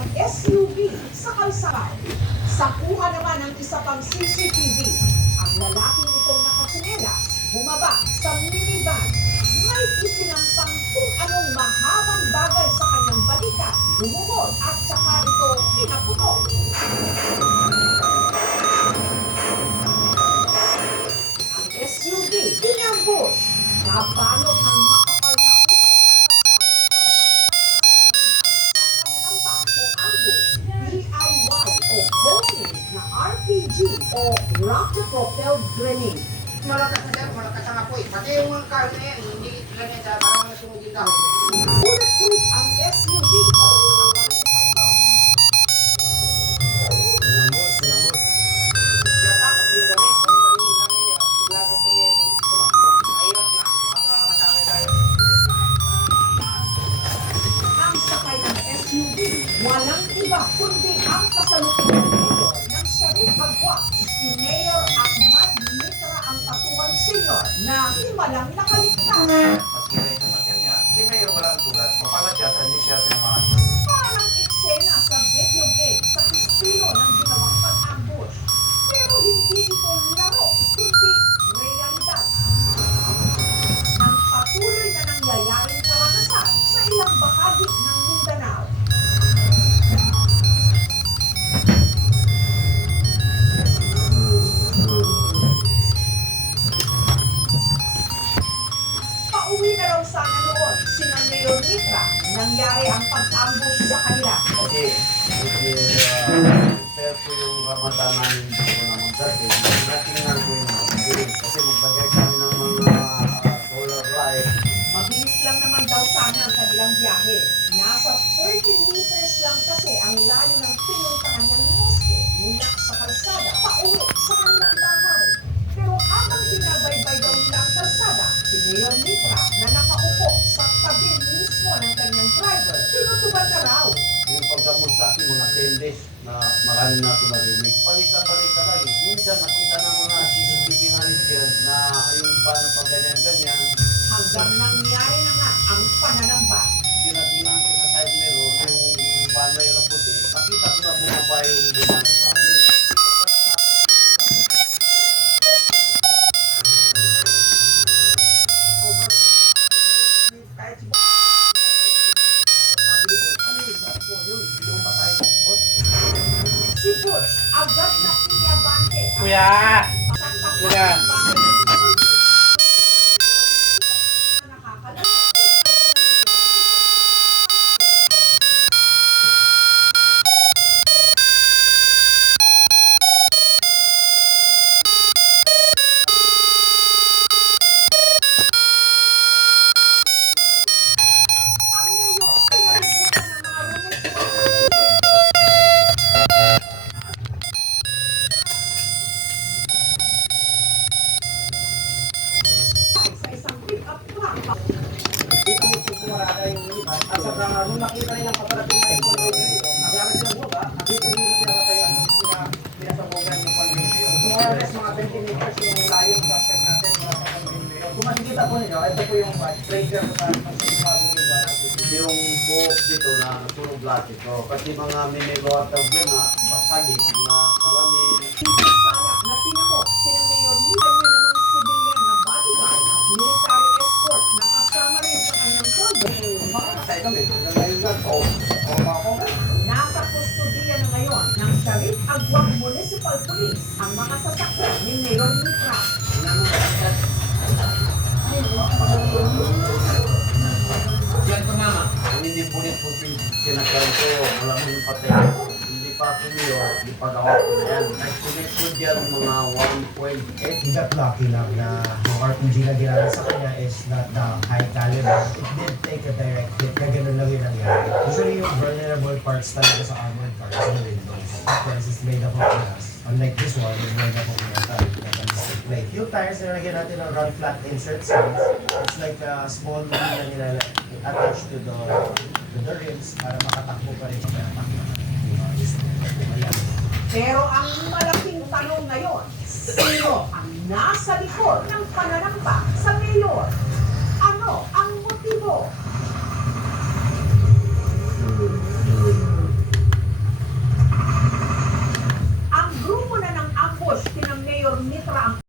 ang SUV sa kalsada. Sa kuha naman ng isa pang CCTV, ang lalaking itong nakatsinelas bumaba sa minivan. May isinampang kung anong mahabang bagay sa kanyang balikat, lumubog at saka ito pinaputok. Ang SUV inambush, nabalot ng makapal na usok ang kalsada o ambush, DIY o homemade na RPG o rocket-propelled grenade. Malakas na sir, malakas ang apoy. Pati yung mga car na yan, hindi lang yan sa parang nasunog yung dahon. Bulletproof ang SUV o nakapansin pa ito. Sinambos. Natakot din kami. Kung marinig namin yun, sigurado po yung tumakbo. Mahirap na. Baka matami tayo. Ang sakay ng SUV, walang iba kundi ang kasalukuyang mayor ng Sharif Agwak, si Mayor Ahmad Mitra ang Tatuan Senior na himalang nakaligtas. Maski na yung sasakyan niya, si Mayor walang sugat. Mapalat yata, hindi siya tinamaan. Parang eksena sa video game sa estilo ng ginawang pag-ambush. Pero hindi ito laro, kundi realidad. Nang patuloy na nangyayaring karanasan sa ilang bahagi ng Mindanao. Pauwi na raw sana noon sina Mayor Mitra, nangyari ang pag-ambush sa kanila. Kasi, fair po yung Ramadan namin dito naman dati. Natingnan ko yung feeling. Kasi magbagay kami ng mga solar light. Mabilis lang naman daw sana ang kanilang biyahe. Nasa 30 meters lang kasi ang layo ng pinuntahan ng moske mula sa kalsada pauwi sa kanilang bahay. Pero habang binabaybay daw nila ang kalsada, si Mayor Mitra na nakaupo sa tabi mismo ng kanyang driver, tinutuban na raw. Yung pagkamot sa akin, mga 10 days na marami na ito narinig. Palika-palika lang. Minsan nakita ng mga CCTV na dyan na yung paano pag ganyan-ganyan. Hanggang nangyari na nga ang pananamba. Tinatingnan ko sa side mirror yung paano yung raputi. Nakita ko na bumaba yung dumani sa akin. Si Butch agad na iniabante. Kuya! Kuya! Ang mayor, pinalibutan ng mga rumit. Sa isang pick-up truck. Dito may pumarada yung minivan. At saka nung nakita nilang paparating na yung conveyor, agaran sila buka, nakita nila pinapatayo pinasabugan yung conveyor. More or less mga 20 meters yung layo ng suspect natin mula sa conveyor. Kung makikita po ninyo, ito po yung breaker sa pagsasabong yung barak. Yung buhok dito na nasunog lahat ito. Kasi mga miniwater doon na basagin, mga salamin. Sala na tinamok sina Mayor Mitra niya namang civilian na bodyguard at military escort na kasama rin sa kanyang kondo. Makakasay kami. Ngayon lang, ako. Nasa kustodiya na ngayon ng Sharif Agwak Municipal Police ang mga sasakyan ni Mayor Mitra. Diyan ka mama. Kung hindi bulletproof yung sinakalan ko, malamang patay. Hindi pa ako niyo, hindi pa gawa ko na yan. Nag-sulit ko dyan mga 1.8. He got lucky lang na yung RPG na ginamit sa kanya is not the high caliber. It did take a direct hit na ganun lang yung nangyari. Usually yung vulnerable parts talaga sa armored cars sa windows. Of course, it's made up of glass. Unlike this one, it's made up of metal. Metallic plate. Yung tires na nilagyan natin ng run flat inserts, it's like a small wheel na nilalagay attached to the rims para makatakbo pa rin sa pinatakbo. Pero ang malaking tanong ngayon, sino ang nasa likod ng pananampak sa mayor? Ano ang motibo?